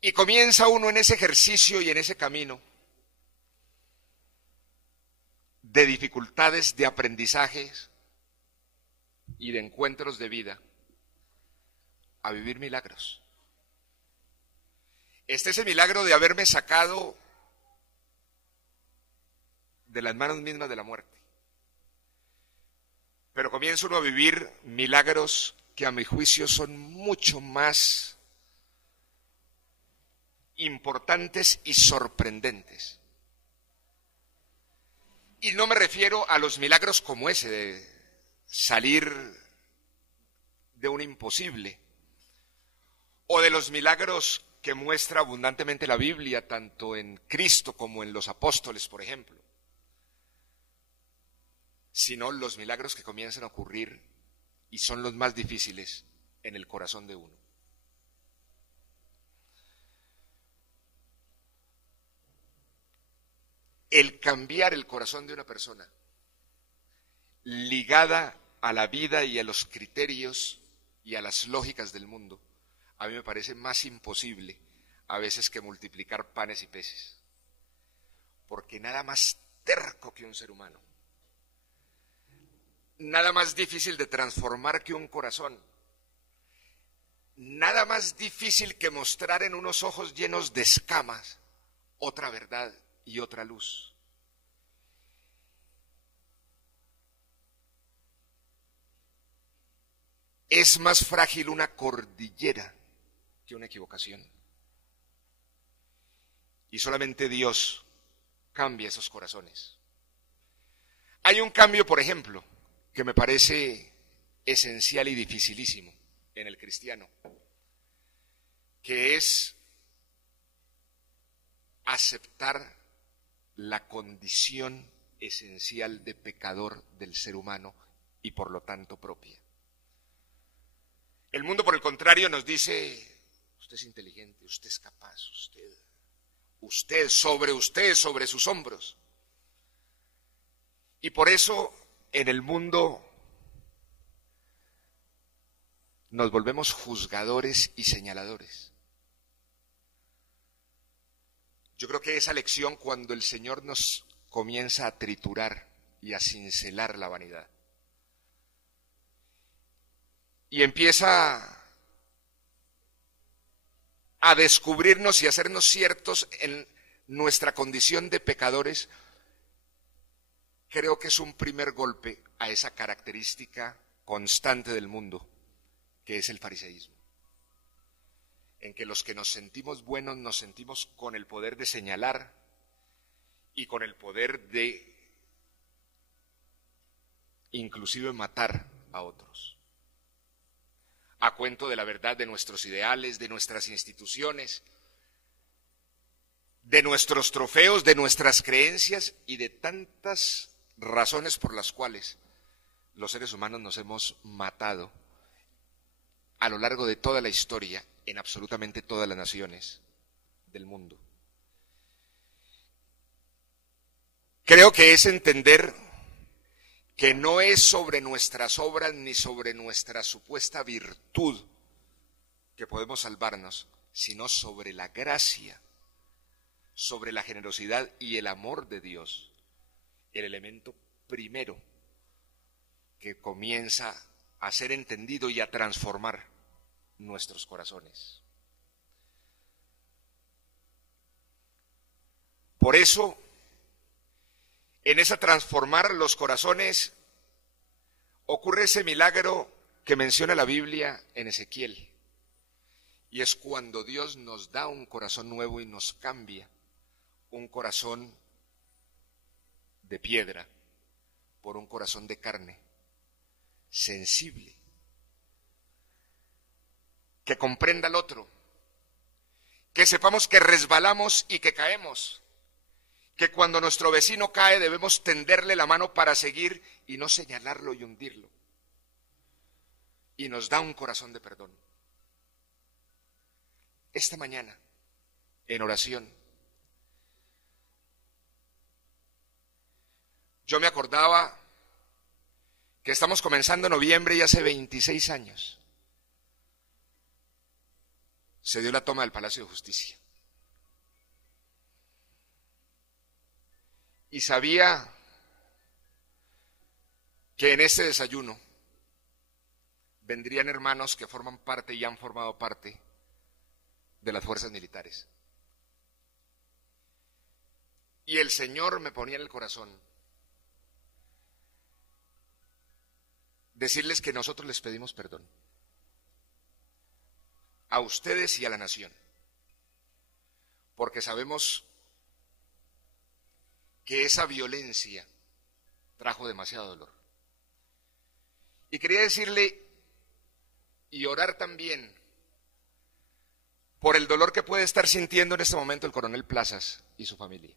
Y comienza uno en ese ejercicio y en ese camino de dificultades, de aprendizajes y de encuentros de vida a vivir milagros. Este es el milagro de haberme sacado de las manos mismas de la muerte. Pero comienza uno a vivir milagros que a mi juicio son mucho más importantes y sorprendentes. Y no me refiero a los milagros como ese de salir de un imposible, o de los milagros que muestra abundantemente la Biblia, tanto en Cristo como en los apóstoles, por ejemplo, sino los milagros que comienzan a ocurrir y son los más difíciles en el corazón de uno. El cambiar el corazón de una persona ligada a la vida y a los criterios y a las lógicas del mundo, a mí me parece más imposible a veces que multiplicar panes y peces. Porque nada más terco que un ser humano, nada más difícil de transformar que un corazón, nada más difícil que mostrar en unos ojos llenos de escamas otra verdad y otra luz. Es más frágil una cordillera que una equivocación. Y solamente Dios cambia esos corazones. Hay un cambio, por ejemplo, que me parece esencial y dificilísimo en el cristiano, que es aceptar la condición esencial de pecador del ser humano y por lo tanto propia. El mundo, por el contrario, nos dice: usted es inteligente, usted es capaz, usted sobre sus hombros. Y por eso en el mundo nos volvemos juzgadores y señaladores. Yo creo que esa lección, cuando el Señor nos comienza a triturar y a cincelar la vanidad, y empieza a descubrirnos y a hacernos ciertos en nuestra condición de pecadores, creo que es un primer golpe a esa característica constante del mundo, que es el fariseísmo, en que los que nos sentimos buenos nos sentimos con el poder de señalar y con el poder de inclusive matar a otros, a cuento de la verdad de nuestros ideales, de nuestras instituciones, de nuestros trofeos, de nuestras creencias y de tantas razones por las cuales los seres humanos nos hemos matado a lo largo de toda la historia en absolutamente todas las naciones del mundo. Creo que es entender que no es sobre nuestras obras ni sobre nuestra supuesta virtud que podemos salvarnos, sino sobre la gracia, sobre la generosidad y el amor de Dios, el elemento primero que comienza a ser entendido y a transformar nuestros corazones. Por eso, en esa transformar los corazones, ocurre ese milagro que menciona la Biblia en Ezequiel. Y es cuando Dios nos da un corazón nuevo y nos cambia un corazón de piedra por un corazón de carne, sensible, que comprenda al otro, que sepamos que resbalamos y que caemos, que cuando nuestro vecino cae debemos tenderle la mano para seguir y no señalarlo y hundirlo. Y nos da un corazón de perdón. Esta mañana, en oración, yo me acordaba que estamos comenzando noviembre y hace 26 años se dio la toma del Palacio de Justicia. Y sabía que en este desayuno vendrían hermanos que forman parte y han formado parte de las fuerzas militares. Y el Señor me ponía en el corazón decirles que nosotros les pedimos perdón a ustedes y a la nación, porque sabemos que esa violencia trajo demasiado dolor. Y quería decirle y orar también por el dolor que puede estar sintiendo en este momento el coronel Plazas y su familia.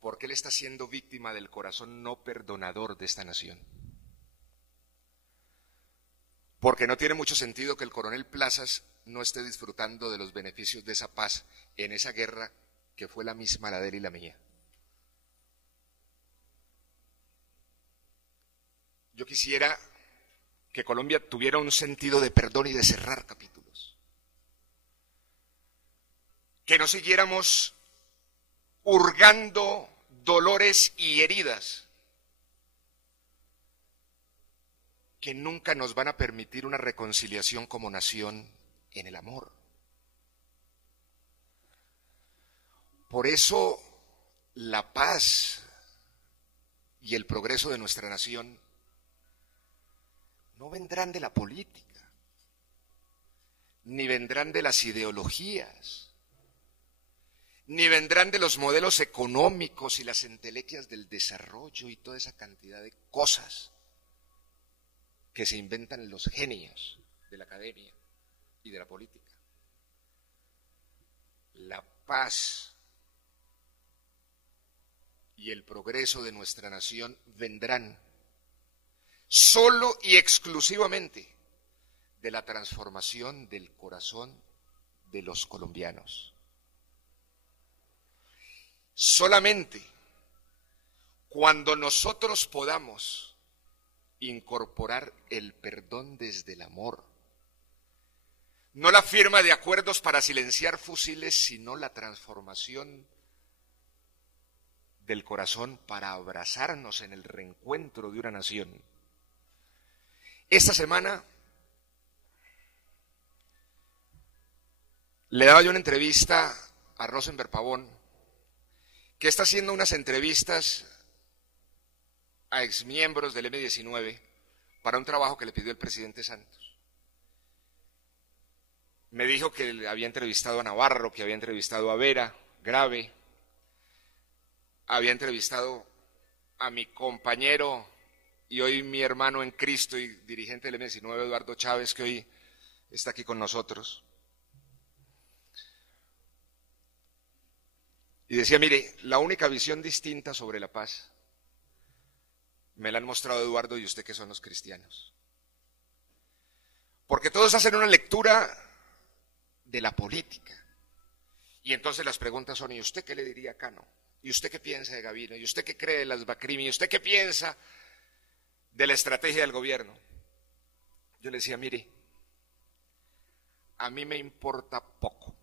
Porque él está siendo víctima del corazón no perdonador de esta nación. Porque no tiene mucho sentido que el coronel Plazas no esté disfrutando de los beneficios de esa paz en esa guerra que fue la misma la de él y la mía. Yo quisiera que Colombia tuviera un sentido de perdón y de cerrar capítulos. Que no siguiéramos hurgando dolores y heridas que nunca nos van a permitir una reconciliación como nación en el amor. Por eso la paz y el progreso de nuestra nación no vendrán de la política, ni vendrán de las ideologías, ni vendrán de los modelos económicos y las entelequias del desarrollo y toda esa cantidad de cosas que se inventan los genios de la academia y de la política. La paz y el progreso de nuestra nación vendrán solo y exclusivamente de la transformación del corazón de los colombianos. Solamente cuando nosotros podamos incorporar el perdón desde el amor, no la firma de acuerdos para silenciar fusiles, sino la transformación del corazón para abrazarnos en el reencuentro de una nación. Esta semana le daba yo una entrevista a Rosenberg Pavón, que está haciendo unas entrevistas a exmiembros del M-19 para un trabajo que le pidió el presidente Santos. Me dijo que había entrevistado a Navarro, que había entrevistado a Vera Grave, había entrevistado a mi compañero y hoy mi hermano en Cristo y dirigente del M-19, Eduardo Chávez, que hoy está aquí con nosotros. Y decía, mire, la única visión distinta sobre la paz me la han mostrado Eduardo y usted, que son los cristianos. Porque todos hacen una lectura de la política. Y entonces las preguntas son, ¿y usted qué le diría a Cano? ¿Y usted qué piensa de Gavino? ¿Y usted qué cree de las Bacrimi? ¿Y usted qué piensa de la estrategia del gobierno? Yo le decía, mire, a mí me importa poco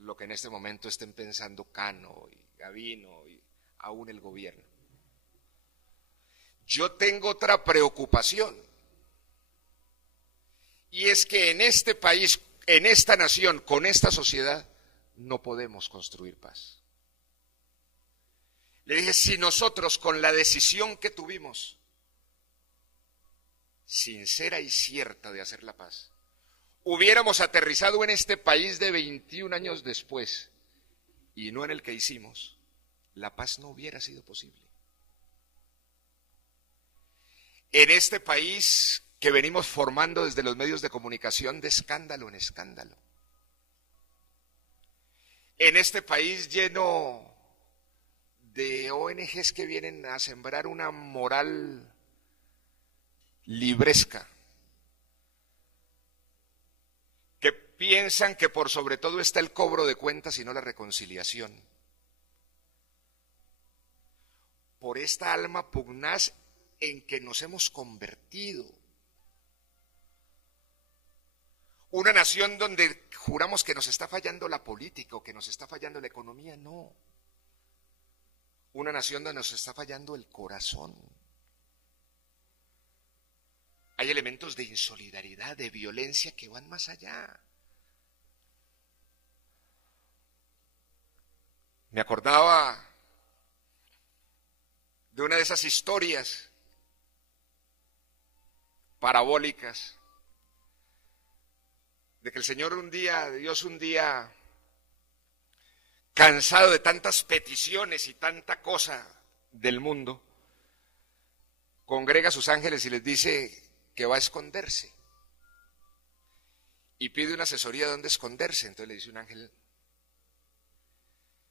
lo que en este momento estén pensando Cano y Gavino y aún el gobierno. Yo tengo otra preocupación, y es que en este país, en esta nación, con esta sociedad, no podemos construir paz. Le dije, si nosotros con la decisión que tuvimos, sincera y cierta de hacer la paz, hubiéramos aterrizado en este país de 21 años después, y no en el que hicimos, la paz no hubiera sido posible. En este país que venimos formando desde los medios de comunicación de escándalo en escándalo. En este país lleno de ONGs que vienen a sembrar una moral libresca, que piensan que por sobre todo está el cobro de cuentas y no la reconciliación. por esta alma pugnaz en que nos hemos convertido. Una nación donde juramos que nos está fallando la política o que nos está fallando la economía, no. Una nación donde nos está fallando el corazón. Hay elementos de insolidaridad, de violencia que van más allá. Me acordaba de una de esas historias parabólicas de que el Señor un día, Dios un día, cansado de tantas peticiones y tanta cosa del mundo, congrega a sus ángeles y les dice que va a esconderse. Y pide una asesoría de dónde esconderse. Entonces le dice un ángel: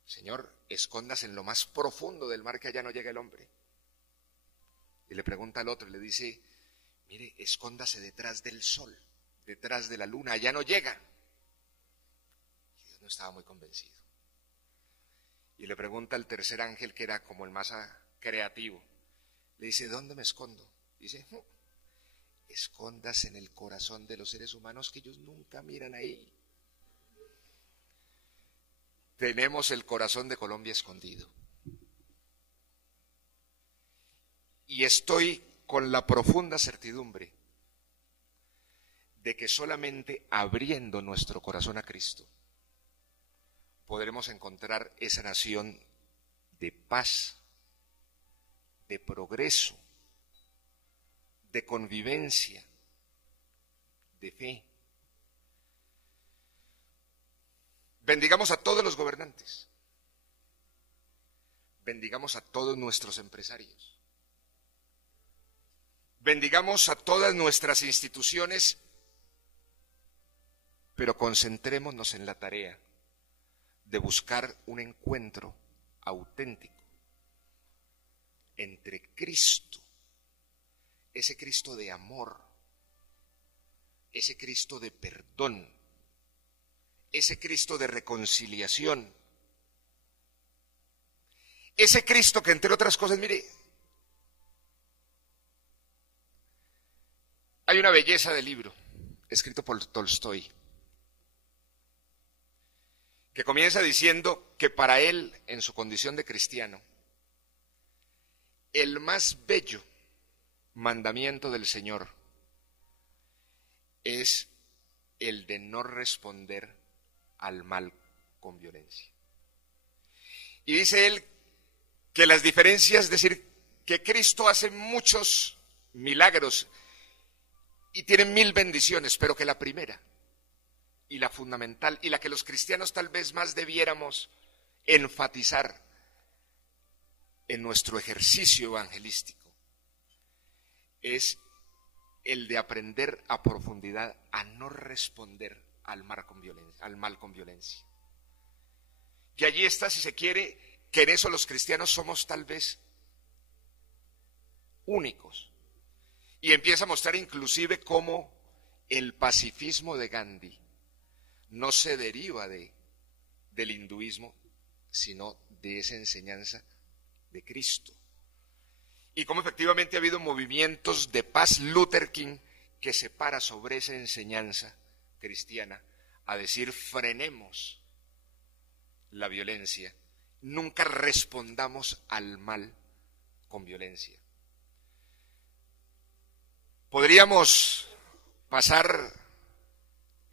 Señor, escóndase en lo más profundo del mar, que allá no llega el hombre. Y le pregunta al otro y le dice: mire, escóndase detrás del sol, detrás de la luna, allá no llega. Y Dios no estaba muy convencido. Y le pregunta al tercer ángel, que era como el más creativo, le dice: ¿dónde me escondo? Dice: escóndase en el corazón de los seres humanos, que ellos nunca miran ahí. Tenemos el corazón de Colombia escondido. Y estoy con la profunda certidumbre de que solamente abriendo nuestro corazón a Cristo podremos encontrar esa nación de paz, de progreso, de convivencia, de fe. Bendigamos a todos los gobernantes, bendigamos a todos nuestros empresarios, bendigamos a todas nuestras instituciones, pero concentrémonos en la tarea de buscar un encuentro auténtico entre Cristo, ese Cristo de amor, ese Cristo de perdón, ese Cristo de reconciliación, ese Cristo que, entre otras cosas, mire, hay una belleza de libro escrito por Tolstoy que comienza diciendo que para él, en su condición de cristiano, el más bello mandamiento del Señor es el de no responder al mal con violencia. Y dice él que las diferencias, es decir, que Cristo hace muchos milagros y tiene 1000 bendiciones, pero que la primera y la fundamental, y la que los cristianos tal vez más debiéramos enfatizar en nuestro ejercicio evangelístico, es el de aprender a profundidad a no responder al mal con violencia. Que allí está, si se quiere, que en eso los cristianos somos tal vez únicos. Y empieza a mostrar inclusive cómo el pacifismo de Gandhi no se deriva del hinduismo, sino de esa enseñanza de Cristo. Y cómo efectivamente ha habido movimientos de paz. Luther King, que se para sobre esa enseñanza cristiana a decir: frenemos la violencia, nunca respondamos al mal con violencia. Podríamos pasar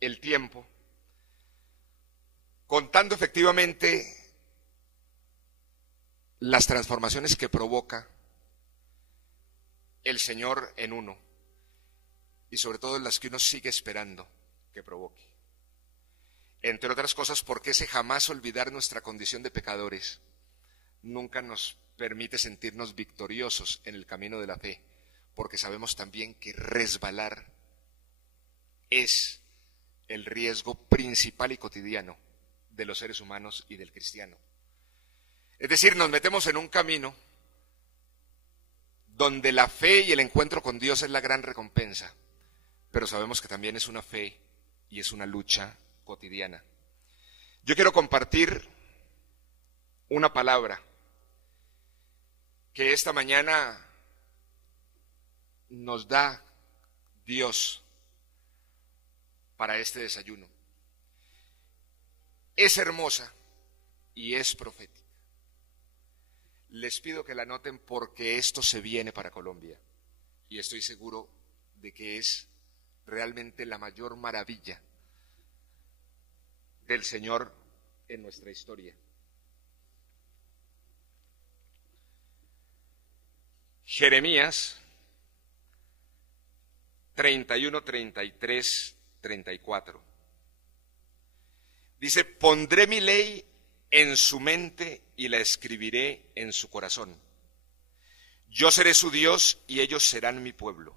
el tiempo contando efectivamente las transformaciones que provoca el Señor en uno, y sobre todo las que uno sigue esperando que provoque. Entre otras cosas, porque ese jamás olvidar nuestra condición de pecadores nunca nos permite sentirnos victoriosos en el camino de la fe, porque sabemos también que resbalar es el riesgo principal y cotidiano de los seres humanos y del cristiano. Es decir, nos metemos en un camino donde la fe y el encuentro con Dios es la gran recompensa, pero sabemos que también es una fe y es una lucha cotidiana. Yo quiero compartir una palabra que esta mañana nos da Dios para este desayuno es hermosa y es profética. Les pido que la anoten porque esto se viene para Colombia y estoy seguro de que es realmente la mayor maravilla del Señor en nuestra historia. Jeremías 31, 33, 34. Dice, pondré mi ley en su mente y la escribiré en su corazón. Yo seré su Dios y ellos serán mi pueblo.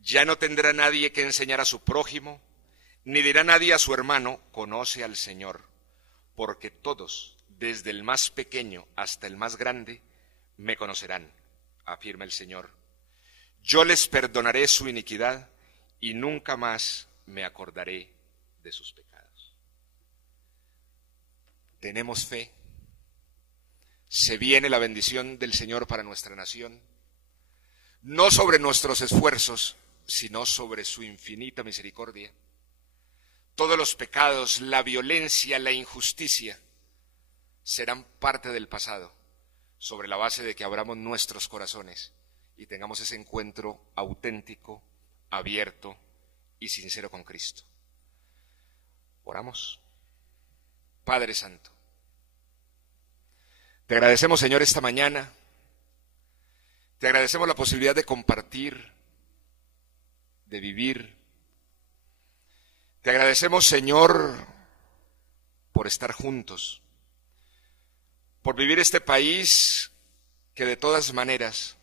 Ya no tendrá nadie que enseñar a su prójimo, ni dirá nadie a su hermano, conoce al Señor, porque todos, desde el más pequeño hasta el más grande, me conocerán, afirma el Señor. Yo les perdonaré su iniquidad y nunca más me acordaré de sus pecados. Tenemos fe. Se viene la bendición del Señor para nuestra nación, no sobre nuestros esfuerzos, sino sobre su infinita misericordia. Todos los pecados, la violencia, la injusticia serán parte del pasado, sobre la base de que abramos nuestros corazones y tengamos ese encuentro auténtico, abierto y sincero con Cristo. Oramos. Padre Santo, te agradecemos, Señor, esta mañana. Te agradecemos la posibilidad de compartir, de vivir. Te agradecemos, Señor, por estar juntos, por vivir este país que de todas maneras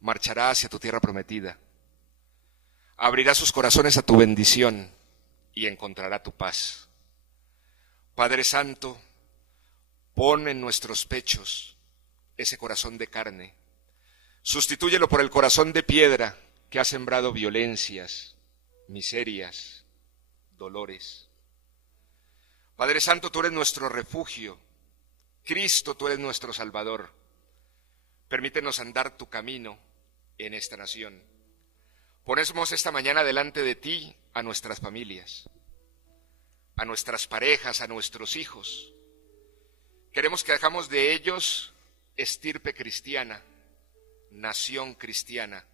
marchará hacia tu tierra prometida, abrirá sus corazones a tu bendición y encontrará tu paz. Padre Santo, pon en nuestros pechos ese corazón de carne, sustitúyelo por el corazón de piedra que ha sembrado violencias, miserias, dolores. Padre Santo, tú eres nuestro refugio. Cristo, tú eres nuestro Salvador. Permítenos andar tu camino en esta nación. Ponemos esta mañana delante de ti a nuestras familias, a nuestras parejas, a nuestros hijos. Queremos que hagamos de ellos estirpe cristiana, nación cristiana,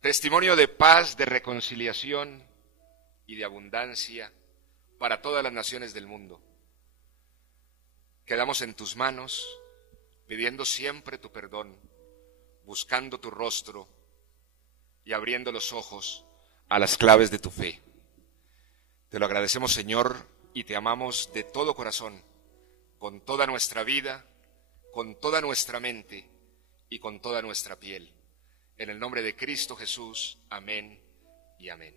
testimonio de paz, de reconciliación y de abundancia para todas las naciones del mundo. Quedamos en tus manos, pidiendo siempre tu perdón, buscando tu rostro y abriendo los ojos a las claves de tu fe. Te lo agradecemos, Señor, y te amamos de todo corazón, con toda nuestra vida, con toda nuestra mente y con toda nuestra piel. En el nombre de Cristo Jesús, amén y amén.